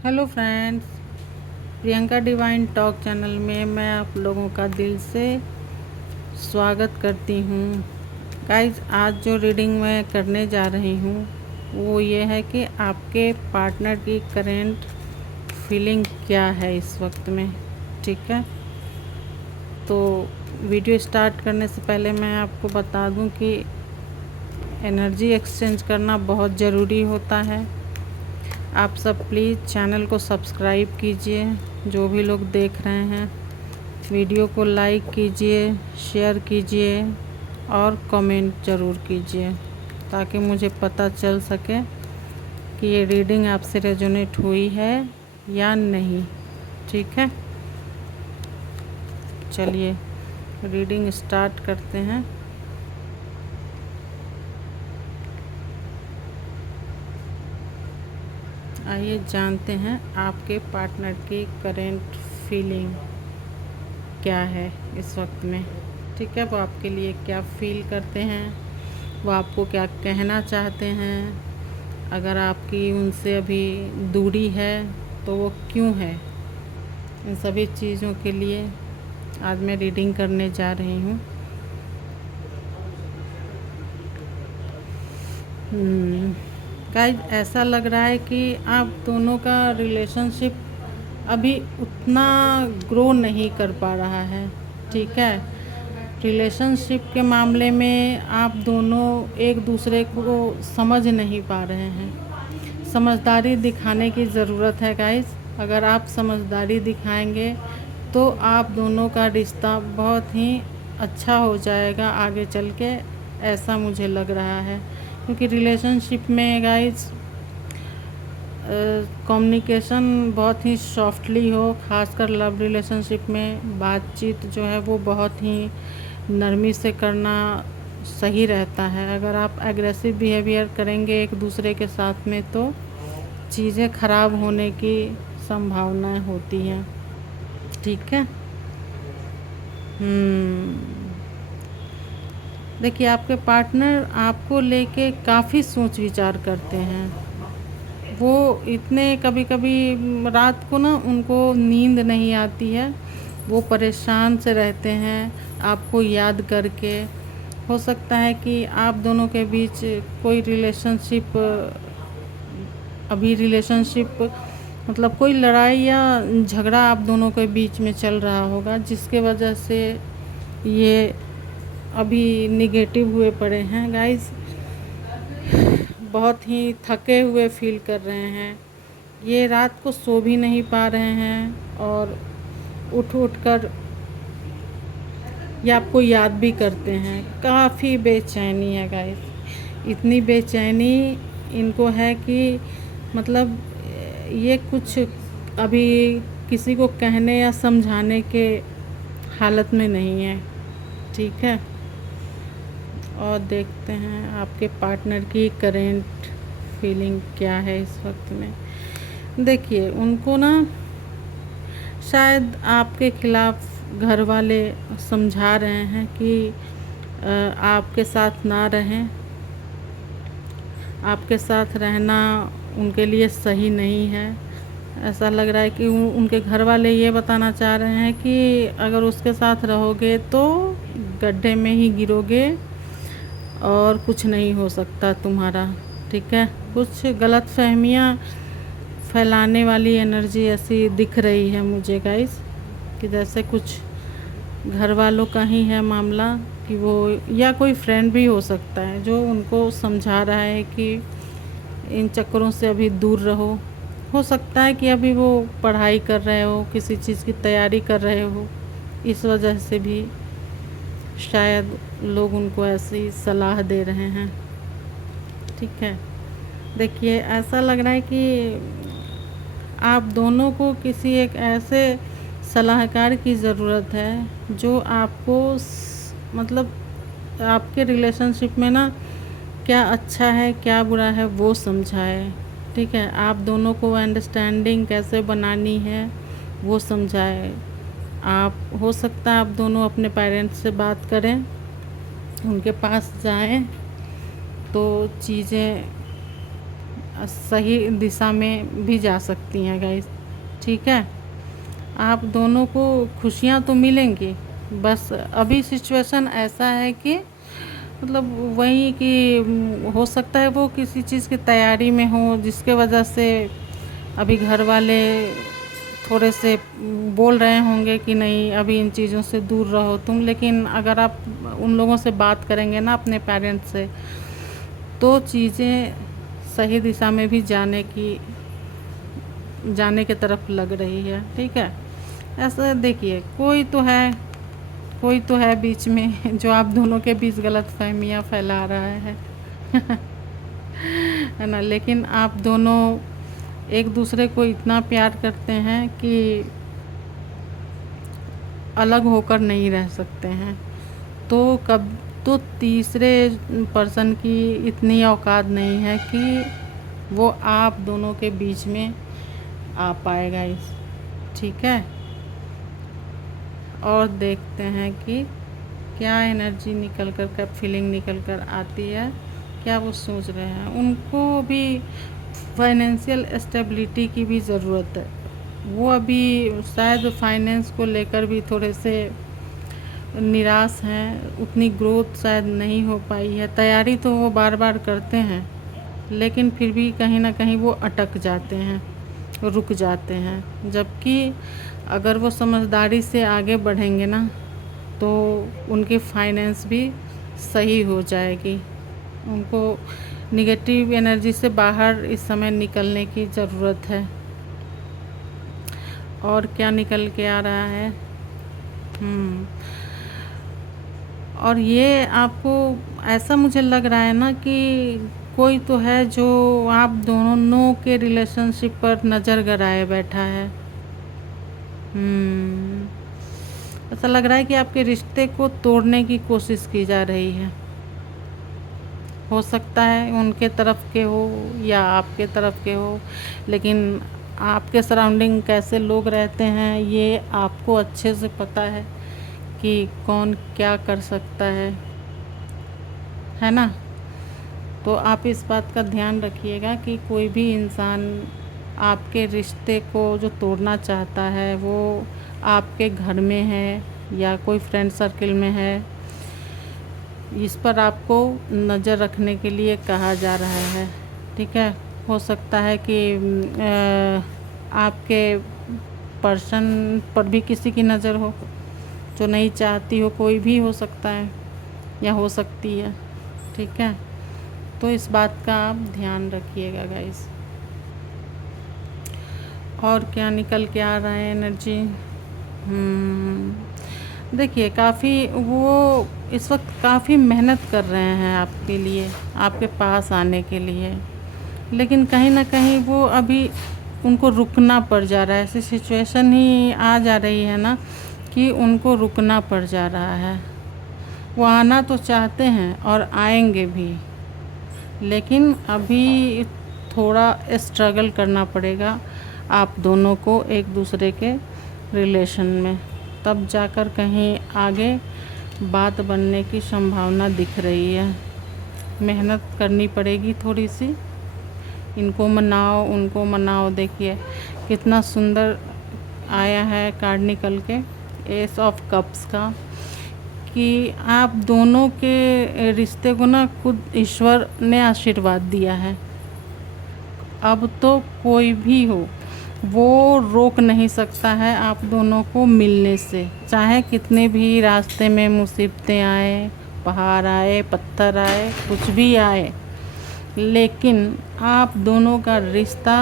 Hello friends, Priyanka divine talk channel में मैं आप लोगों का दिल से स्वागत करती हूँ। गाइज, आज जो रीडिंग मैं करने जा रही हूँ वो ये है कि आपके पार्टनर की करेंट फीलिंग क्या है इस वक्त में। ठीक है, तो वीडियो स्टार्ट करने से पहले मैं आपको बता दूँ कि एनर्जी एक्सचेंज करना बहुत ज़रूरी होता है। आप सब प्लीज़ चैनल को सब्सक्राइब कीजिए। जो भी लोग देख रहे हैं वीडियो को लाइक कीजिए, शेयर कीजिए और कमेंट ज़रूर कीजिए ताकि मुझे पता चल सके कि ये रीडिंग आपसे रेजोनेट हुई है या नहीं। ठीक है, चलिए रीडिंग स्टार्ट करते हैं। आइए जानते हैं आपके पार्टनर की करेंट फीलिंग क्या है इस वक्त में। ठीक है, वो आपके लिए क्या फील करते हैं, वो आपको क्या कहना चाहते हैं। अगर आपकी उनसे अभी दूरी है तो वो क्यों है। इन सभी चीज़ों के लिए आज मैं रीडिंग करने जा रही हूँ। गाइस, ऐसा लग रहा है कि आप दोनों का रिलेशनशिप अभी उतना ग्रो नहीं कर पा रहा है। ठीक है, रिलेशनशिप के मामले में आप दोनों एक दूसरे को समझ नहीं पा रहे हैं। समझदारी दिखाने की ज़रूरत है गाइस। अगर आप समझदारी दिखाएंगे तो आप दोनों का रिश्ता बहुत ही अच्छा हो जाएगा आगे चल के, ऐसा मुझे लग रहा है। क्योंकि रिलेशनशिप में गाइस कम्युनिकेशन बहुत ही सॉफ्टली हो, खासकर लव रिलेशनशिप में बातचीत जो है वो बहुत ही नरमी से करना सही रहता है। अगर आप एग्रेसिव बिहेवियर करेंगे एक दूसरे के साथ में तो चीज़ें ख़राब होने की संभावनाएं होती हैं। ठीक है, देखिए आपके पार्टनर आपको लेके काफ़ी सोच विचार करते हैं। वो इतने कभी कभी रात को ना उनको नींद नहीं आती है, वो परेशान से रहते हैं आपको याद करके। हो सकता है कि आप दोनों के बीच कोई रिलेशनशिप मतलब कोई लड़ाई या झगड़ा आप दोनों के बीच में चल रहा होगा, जिसके वजह से ये अभी निगेटिव हुए पड़े हैं। गाइस, बहुत ही थके हुए फील कर रहे हैं। ये रात को सो भी नहीं पा रहे हैं और उठ कर ये आपको याद भी करते हैं। काफ़ी बेचैनी है गाइस, इतनी बेचैनी इनको है कि मतलब ये कुछ अभी किसी को कहने या समझाने के हालत में नहीं है। ठीक है, और देखते हैं आपके पार्टनर की करेंट फीलिंग क्या है इस वक्त में। देखिए, उनको ना शायद आपके खिलाफ घर वाले समझा रहे हैं कि आपके साथ ना रहें। आपके साथ रहना उनके लिए सही नहीं है। ऐसा लग रहा है कि उनके घर वाले ये बताना चाह रहे हैं कि अगर उसके साथ रहोगे तो गड्ढे में ही गिरोगे और कुछ नहीं हो सकता तुम्हारा। ठीक है, कुछ गलत फहमियाँ फैलाने वाली एनर्जी ऐसी दिख रही है मुझे गाइस, कि जैसे कुछ घर वालों का ही है मामला, कि वो या कोई फ्रेंड भी हो सकता है जो उनको समझा रहा है कि इन चक्करों से अभी दूर रहो। हो सकता है कि अभी वो पढ़ाई कर रहे हो, किसी चीज़ की तैयारी कर रहे हो, इस वजह से भी शायद लोग उनको ऐसी सलाह दे रहे हैं। ठीक है, देखिए ऐसा लग रहा है कि आप दोनों को किसी एक ऐसे सलाहकार की ज़रूरत है जो आपको मतलब आपके रिलेशनशिप में ना क्या अच्छा है क्या बुरा है वो समझाए। ठीक है, आप दोनों को अंडरस्टैंडिंग कैसे बनानी है वो समझाए। आप हो सकता है आप दोनों अपने पेरेंट्स से बात करें, उनके पास जाएं तो चीज़ें सही दिशा में भी जा सकती हैं गाइस। ठीक है, आप दोनों को खुशियाँ तो मिलेंगी, बस अभी सिचुएशन ऐसा है कि मतलब वही कि हो सकता है वो किसी चीज़ की तैयारी में हो, जिसके वजह से अभी घर वाले थोड़े से बोल रहे होंगे कि नहीं अभी इन चीज़ों से दूर रहो तुम। लेकिन अगर आप उन लोगों से बात करेंगे ना अपने पेरेंट्स से, तो चीज़ें सही दिशा में भी जाने की तरफ लग रही है। ठीक है, ऐसा देखिए कोई तो है बीच में जो आप दोनों के बीच गलतफहमियां फैला रहा है है ना। लेकिन आप दोनों एक दूसरे को इतना प्यार करते हैं कि अलग होकर नहीं रह सकते हैं। तो तीसरे पर्सन की इतनी औकात नहीं है कि वो आप दोनों के बीच में आ पाएगा इस। ठीक है, और देखते हैं कि क्या एनर्जी निकल कर, क्या फीलिंग निकल कर आती है, क्या वो सोच रहे हैं। उनको भी फाइनेंशियल स्टेबिलिटी की भी ज़रूरत है। वो अभी शायद फाइनेंस को लेकर भी थोड़े से निराश हैं, उतनी ग्रोथ शायद नहीं हो पाई है। तैयारी तो वो बार बार करते हैं, लेकिन फिर भी कहीं ना कहीं वो अटक जाते हैं, रुक जाते हैं। जबकि अगर वो समझदारी से आगे बढ़ेंगे ना, तो उनकी फाइनेंस भी सही हो जाएगी। उनको निगेटिव एनर्जी से बाहर इस समय निकलने की ज़रूरत है। और क्या निकल के आ रहा है, और ये आपको ऐसा मुझे लग रहा है ना कि कोई तो है जो आप दोनों के रिलेशनशिप पर नज़र गड़ाए बैठा है। ऐसा लग रहा है कि आपके रिश्ते को तोड़ने की कोशिश की जा रही है। हो सकता है उनके तरफ के हो या आपके तरफ के हो, लेकिन आपके सराउंडिंग कैसे लोग रहते हैं ये आपको अच्छे से पता है कि कौन क्या कर सकता है ना। तो आप इस बात का ध्यान रखिएगा कि कोई भी इंसान आपके रिश्ते को जो तोड़ना चाहता है वो आपके घर में है या कोई फ्रेंड सर्किल में है, इस पर आपको नज़र रखने के लिए कहा जा रहा है। ठीक है, हो सकता है कि आपके पर्सन पर भी किसी की नज़र हो जो नहीं चाहती हो, कोई भी हो सकता है या हो सकती है। ठीक है, तो इस बात का आप ध्यान रखिएगा गाइस। और क्या निकल के आ रहा है एनर्जी, देखिए काफ़ी वो इस वक्त काफ़ी मेहनत कर रहे हैं आपके लिए, आपके पास आने के लिए, लेकिन कहीं ना कहीं वो अभी उनको रुकना पड़ जा रहा है। ऐसी सिचुएशन ही आ जा रही है ना कि उनको रुकना पड़ जा रहा है। वो आना तो चाहते हैं और आएंगे भी, लेकिन अभी थोड़ा स्ट्रगल करना पड़ेगा आप दोनों को एक दूसरे के रिलेशन में, तब जाकर कहीं आगे बात बनने की संभावना दिख रही है। मेहनत करनी पड़ेगी थोड़ी सी, इनको मनाओ उनको मनाओ। देखिए कितना सुंदर आया है कार्ड निकल के, एस ऑफ कप्स का, कि आप दोनों के रिश्ते को ना खुद ईश्वर ने आशीर्वाद दिया है। अब तो कोई भी हो वो रोक नहीं सकता है आप दोनों को मिलने से, चाहे कितने भी रास्ते में मुसीबतें आए, पहाड़ आए, पत्थर आए, कुछ भी आए, लेकिन आप दोनों का रिश्ता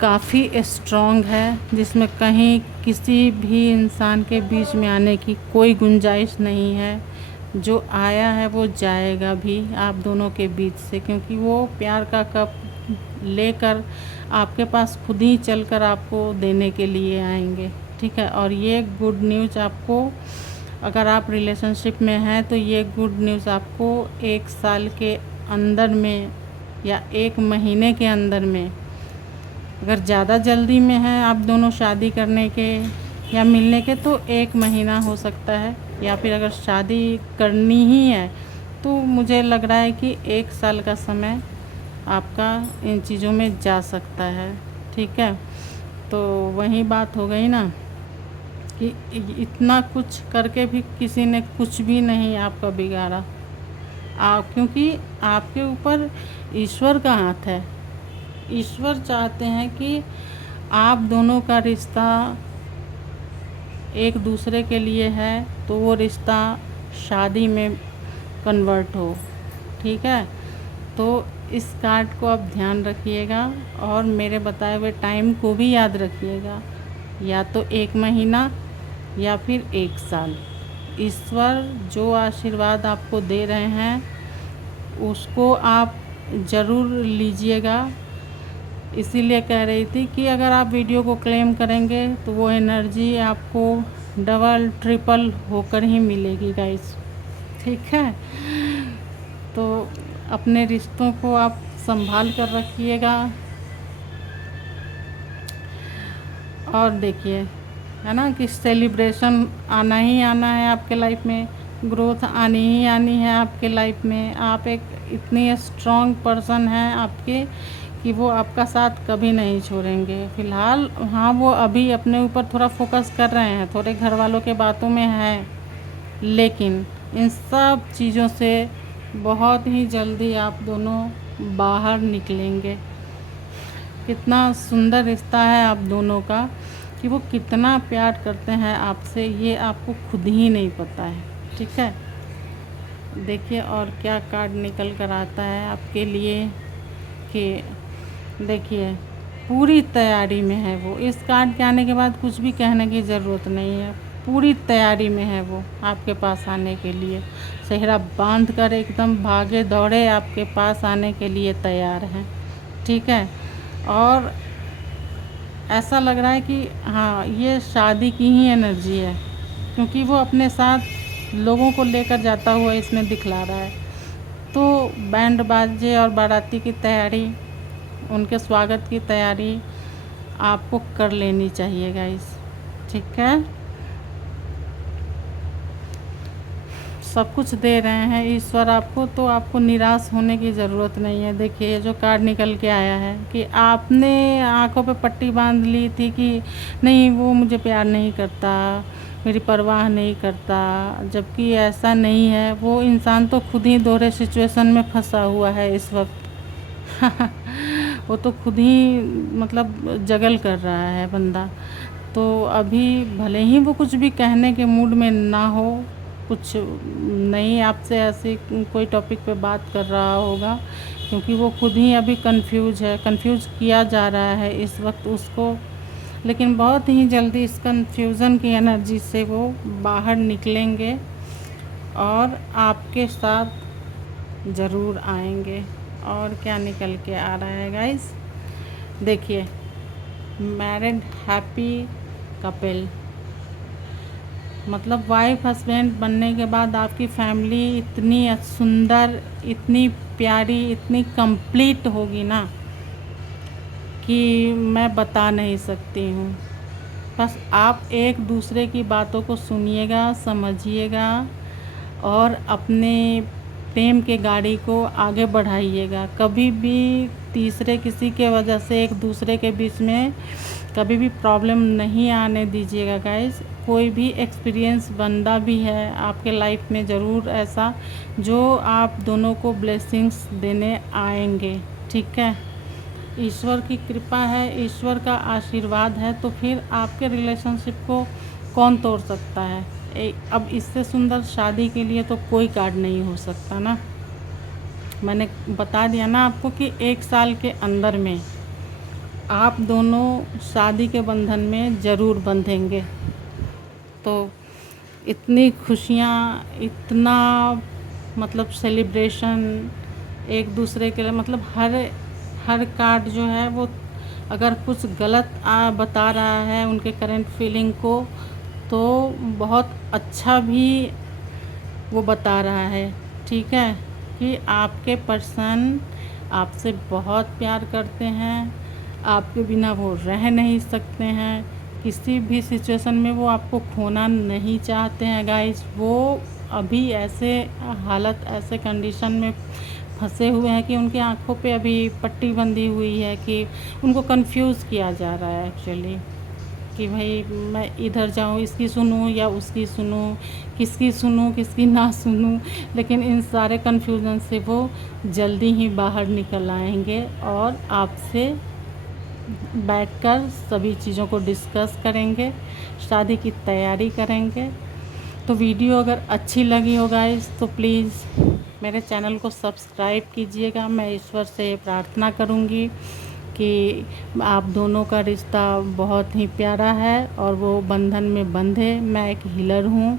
काफ़ी स्ट्रॉन्ग है, जिसमें कहीं किसी भी इंसान के बीच में आने की कोई गुंजाइश नहीं है। जो आया है वो जाएगा भी आप दोनों के बीच से, क्योंकि वो प्यार का कप लेकर आपके पास खुद ही चलकर आपको देने के लिए आएंगे। ठीक है, और ये गुड न्यूज़ आपको, अगर आप रिलेशनशिप में हैं तो ये गुड न्यूज़ आपको 1 साल के अंदर में या 1 महीने के अंदर में, अगर ज़्यादा जल्दी में है आप दोनों शादी करने के या मिलने के, तो 1 महीना हो सकता है, या फिर अगर शादी करनी ही है तो मुझे लग रहा है कि 1 साल का समय आपका इन चीज़ों में जा सकता है। ठीक है, तो वही बात हो गई ना कि इतना कुछ करके भी किसी ने कुछ भी नहीं आपका बिगाड़ा। आप, क्योंकि आपके ऊपर ईश्वर का हाथ है। ईश्वर चाहते हैं कि आप दोनों का रिश्ता एक दूसरे के लिए है, तो वो रिश्ता शादी में कन्वर्ट हो। ठीक है, तो इस कार्ड को आप ध्यान रखिएगा और मेरे बताए हुए टाइम को भी याद रखिएगा, या तो 1 महीना या फिर 1 साल। ईश्वर जो आशीर्वाद आपको दे रहे हैं उसको आप ज़रूर लीजिएगा। इसीलिए कह रही थी कि अगर आप वीडियो को क्लेम करेंगे तो वो एनर्जी आपको डबल ट्रिपल होकर ही मिलेगी गाइस। ठीक है, तो अपने रिश्तों को आप संभाल कर रखिएगा। और देखिए, है ना कि सेलिब्रेशन आना ही आना है आपके लाइफ में, ग्रोथ आनी ही आनी है आपके लाइफ में। आप एक इतनी स्ट्रॉन्ग पर्सन हैं आपके कि वो आपका साथ कभी नहीं छोड़ेंगे। फ़िलहाल हाँ, वो अभी अपने ऊपर थोड़ा फोकस कर रहे हैं, थोड़े घर वालों के बातों में हैं, लेकिन इन सब चीज़ों से बहुत ही जल्दी आप दोनों बाहर निकलेंगे। कितना सुंदर रिश्ता है आप दोनों का, कि वो कितना प्यार करते हैं आपसे, ये आपको खुद ही नहीं पता है। ठीक है, देखिए और क्या कार्ड निकल कर आता है आपके लिए कि देखिए पूरी तैयारी में है वो। इस कार्ड के आने के बाद कुछ भी कहने की ज़रूरत नहीं है, पूरी तैयारी में है वो आपके पास आने के लिए। सेहरा बांध कर एकदम भागे दौड़े आपके पास आने के लिए तैयार हैं। ठीक है, और ऐसा लग रहा है कि हाँ, ये शादी की ही एनर्जी है, क्योंकि वो अपने साथ लोगों को लेकर जाता हुआ इसमें दिखला रहा है। तो बैंड बाजे और बाराती की तैयारी, उनके स्वागत की तैयारी आपको कर लेनी चाहिए गाइस। ठीक है, सब कुछ दे रहे हैं ईश्वर आपको, तो आपको निराश होने की ज़रूरत नहीं है। देखिए जो कार्ड निकल के आया है कि आपने आंखों पे पट्टी बांध ली थी कि नहीं, वो मुझे प्यार नहीं करता, मेरी परवाह नहीं करता, जबकि ऐसा नहीं है। वो इंसान तो खुद ही दोहरे सिचुएशन में फंसा हुआ है इस वक्त। वो तो खुद ही मतलब जगल कर रहा है बंदा। तो अभी भले ही वो कुछ भी कहने के मूड में ना हो, कुछ नहीं आपसे ऐसे कोई टॉपिक पे बात कर रहा होगा, क्योंकि वो खुद ही अभी कंफ्यूज किया जा रहा है इस वक्त उसको। लेकिन बहुत ही जल्दी इस कंफ्यूजन की एनर्जी से वो बाहर निकलेंगे और आपके साथ ज़रूर आएंगे। और क्या निकल के आ रहा है गाइस, देखिए मैरिड हैप्पी कपल, मतलब वाइफ हस्बैंड बनने के बाद आपकी फैमिली इतनी सुंदर, इतनी प्यारी, इतनी कंप्लीट होगी ना कि मैं बता नहीं सकती हूँ। बस आप एक दूसरे की बातों को सुनिएगा, समझिएगा और अपने प्रेम के गाड़ी को आगे बढ़ाइएगा। कभी भी तीसरे किसी के वजह से एक दूसरे के बीच में कभी भी प्रॉब्लम नहीं आने दीजिएगा गाइस। कोई भी एक्सपीरियंस बंदा भी है आपके लाइफ में ज़रूर ऐसा, जो आप दोनों को ब्लेसिंग्स देने आएंगे। ठीक है, ईश्वर की कृपा है, ईश्वर का आशीर्वाद है, तो फिर आपके रिलेशनशिप को कौन तोड़ सकता है। अब इससे सुंदर शादी के लिए तो कोई कार्ड नहीं हो सकता ना। मैंने बता दिया ना आपको कि 1 साल के अंदर में आप दोनों शादी के बंधन में ज़रूर बंधेंगे। तो इतनी खुशियाँ, इतना मतलब सेलिब्रेशन एक दूसरे के लिए, मतलब हर कार्ड जो है वो अगर कुछ गलत बता रहा है उनके करंट फीलिंग को, तो बहुत अच्छा भी वो बता रहा है। ठीक है, कि आपके पर्सन आपसे बहुत प्यार करते हैं, आपके बिना वो रह नहीं सकते हैं, किसी भी सिचुएशन में वो आपको खोना नहीं चाहते हैं गाइस। वो अभी ऐसे हालत, ऐसे कंडीशन में फंसे हुए हैं कि उनकी आँखों पे अभी पट्टी बंधी हुई है, कि उनको कंफ्यूज किया जा रहा है एक्चुअली, कि भाई मैं इधर जाऊँ, इसकी सुनूँ या उसकी सुनूँ, किसकी ना सुनूँ। लेकिन इन सारे कन्फ्यूज़न से वो जल्दी ही बाहर निकल आएंगे और आपसे बैठकर सभी चीज़ों को डिस्कस करेंगे, शादी की तैयारी करेंगे। तो वीडियो अगर अच्छी लगी हो गाइस तो प्लीज़ मेरे चैनल को सब्सक्राइब कीजिएगा। मैं ईश्वर से प्रार्थना करूँगी कि आप दोनों का रिश्ता बहुत ही प्यारा है और वो बंधन में बंधे। मैं एक हीलर हूँ,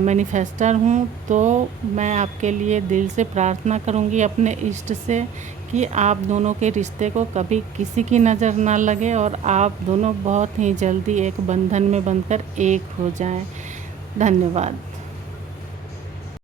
मैनिफेस्टर हूँ, तो मैं आपके लिए दिल से प्रार्थना करूँगी अपने इष्ट से कि आप दोनों के रिश्ते को कभी किसी की नज़र ना लगे और आप दोनों बहुत ही जल्दी एक बंधन में बंधकर एक हो जाएं। धन्यवाद।